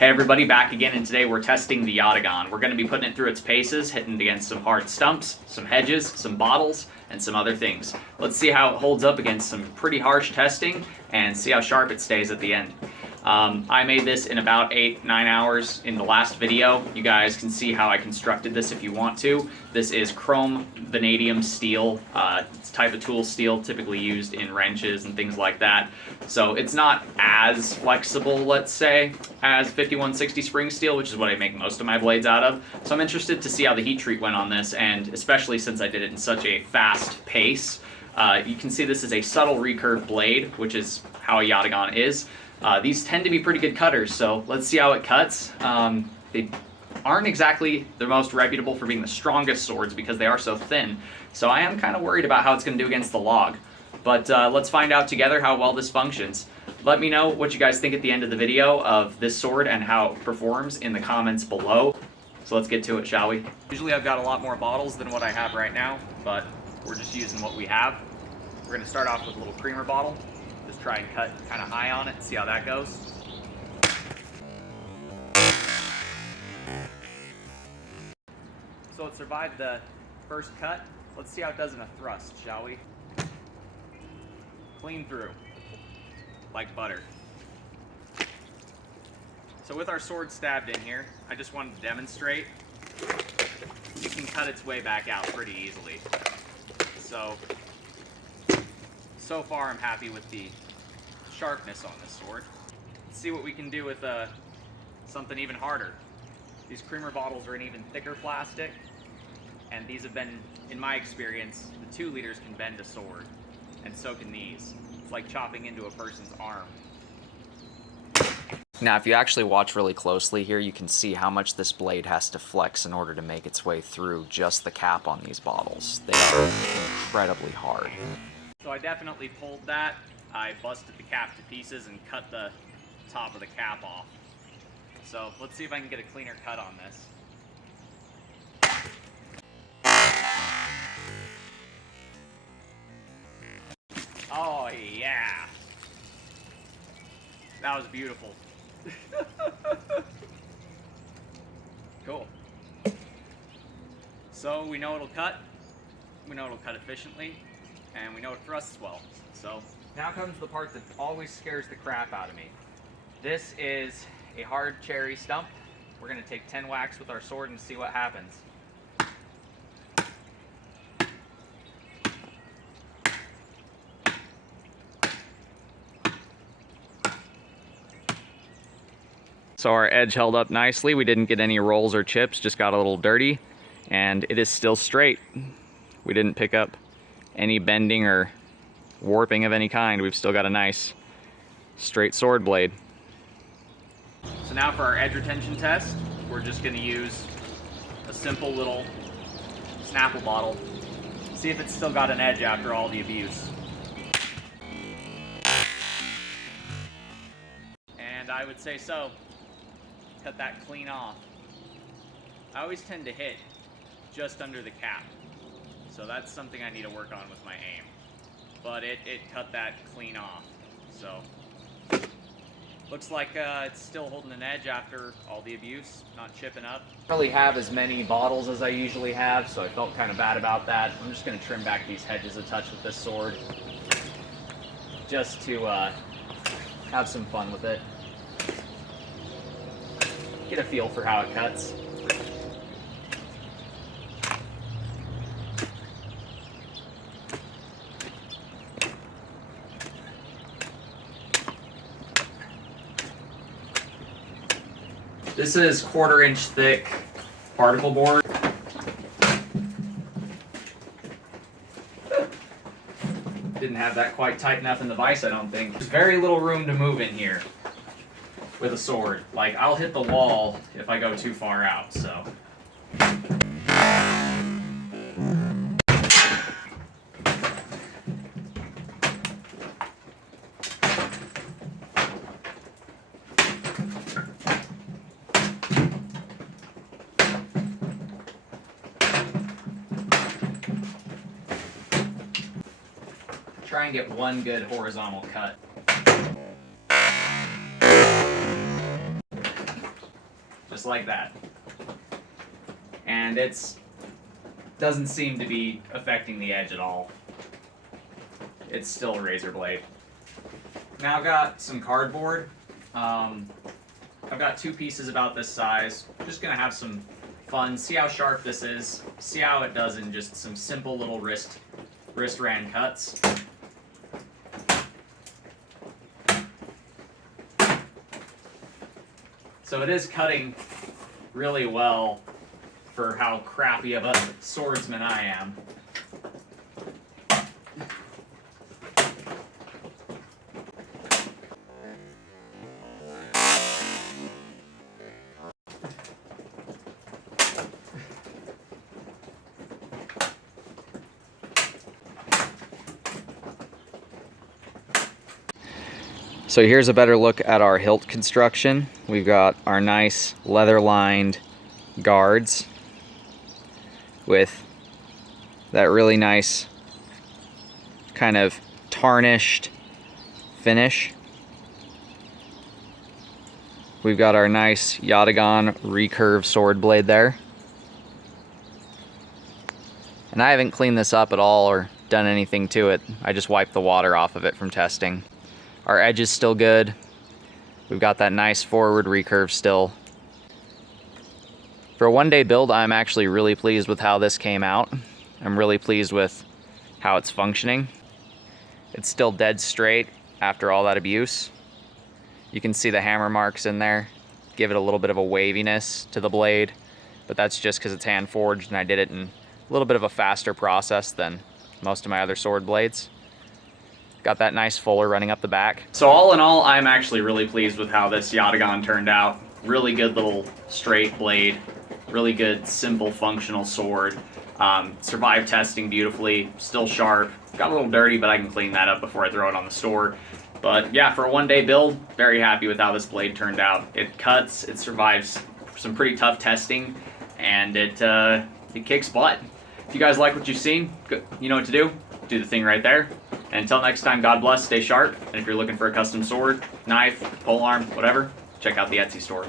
Hey everybody, back again, and today we're testing the Yatagan. We're going to be putting it through its paces, hitting it against some hard stumps, some hedges, some bottles, and some other things. Let's see how it holds up against some pretty harsh testing and see how sharp it stays at the end. I made this in about 8-9 hours in the last video. You guys can see how I constructed this if you want to. This is chrome vanadium steel. It's a type of tool steel typically used in wrenches and things like that. So it's not as flexible, let's say, as 5160 spring steel, which is what I make most of my blades out of. So I'm interested to see how the heat treat went on this, and especially since I did it in such a fast pace. You can see this is a subtle recurve blade, which is how a Yatagan is. These tend to be pretty good cutters, so let's see how it cuts. They aren't exactly the most reputable for being the strongest swords because they are so thin, so I am kind of worried about how it's going to do against the log. But let's find out together how well this functions. Let me know what you guys think at the end of the video of this sword and how it performs in the comments below. So let's get to it, shall we? Usually I've got a lot more bottles than what I have right now, but we're just using what we have. We're going to start off with a little creamer bottle. Just try and cut kind of high on it and see how that goes. So it survived the first cut. Let's see how it does in a thrust, shall we? Clean through, like butter. So with our sword stabbed in here, I just wanted to demonstrate it can cut its way back out pretty easily. So far I'm happy with the sharpness on this sword. Let's see what we can do with something even harder. These creamer bottles are an even thicker plastic, and these have been, in my experience, the 2 liters can bend a sword, and so can these. It's like chopping into a person's arm. Now, if you actually watch really closely here, you can see how much this blade has to flex in order to make its way through just the cap on these bottles. They are incredibly hard. So I definitely pulled that. I busted the cap to pieces and cut the top of the cap off. So let's see if I can get a cleaner cut on this. Oh yeah! That was beautiful. Cool. So we know it'll cut, we know it'll cut efficiently, and we know it thrusts well. So now comes the part that always scares the crap out of me. This is a hard cherry stump. We're going to take 10 whacks with our sword and see what happens. So our edge held up nicely. We didn't get any rolls or chips, just got a little dirty, and it is still straight. We didn't pick up any bending or warping of any kind. We've still got a nice straight sword blade. So now for our edge retention test, we're just going to use a simple little Snapple bottle. See if it's still got an edge after all the abuse. And I would say so. Cut that clean off. I always tend to hit just under the cap, so that's something I need to work on with my aim. But it cut that clean off. So looks like it's still holding an edge after all the abuse, not chipping up. I don't really have as many bottles as I usually have, so I felt kind of bad about that. I'm just going to trim back these hedges a touch with this sword, just to have some fun with it. Get a feel for how it cuts. This is 1/4 inch thick particle board. Didn't have that quite tight enough in the vise, I don't think. There's very little room to move in here with a sword. Like, I'll hit the wall if I go too far out, so. Try and get one good horizontal cut. just like that. And it's doesn't seem to be affecting the edge at all. It's still a razor blade. Now I've got some cardboard. I've got 2 pieces about this size. Just gonna have some fun, see how sharp this is, see how it does in just some simple little wrist ran cuts. So it is cutting really well for how crappy of a swordsman I am. So here's a better look at our hilt construction. We've got our nice leather-lined guards with that really nice kind of tarnished finish. We've got our nice Yatagan recurve sword blade there. And I haven't cleaned this up at all or done anything to it. I just wiped the water off of it from testing. Our edge is still good. We've got that nice forward recurve still. For a one-day build, I'm actually really pleased with how this came out. I'm really pleased with how it's functioning. It's still dead straight after all that abuse. You can see the hammer marks in there. Give it a little bit of a waviness to the blade, but that's just because it's hand forged and I did it in a little bit of a faster process than most of my other sword blades. Got that nice fuller running up the back. So all in all, I'm actually really pleased with how this Yatagan turned out. Really good little straight blade, really good simple functional sword. Survived testing beautifully, still sharp. Got a little dirty, but I can clean that up before I throw it on the store. But yeah, for a one-day build, very happy with how this blade turned out. It cuts, it survives some pretty tough testing, and it kicks butt. If you guys like what you've seen, you know what to do. Do the thing right there. And until next time, God bless, stay sharp. And if you're looking for a custom sword, knife, polearm, whatever, check out the Etsy store.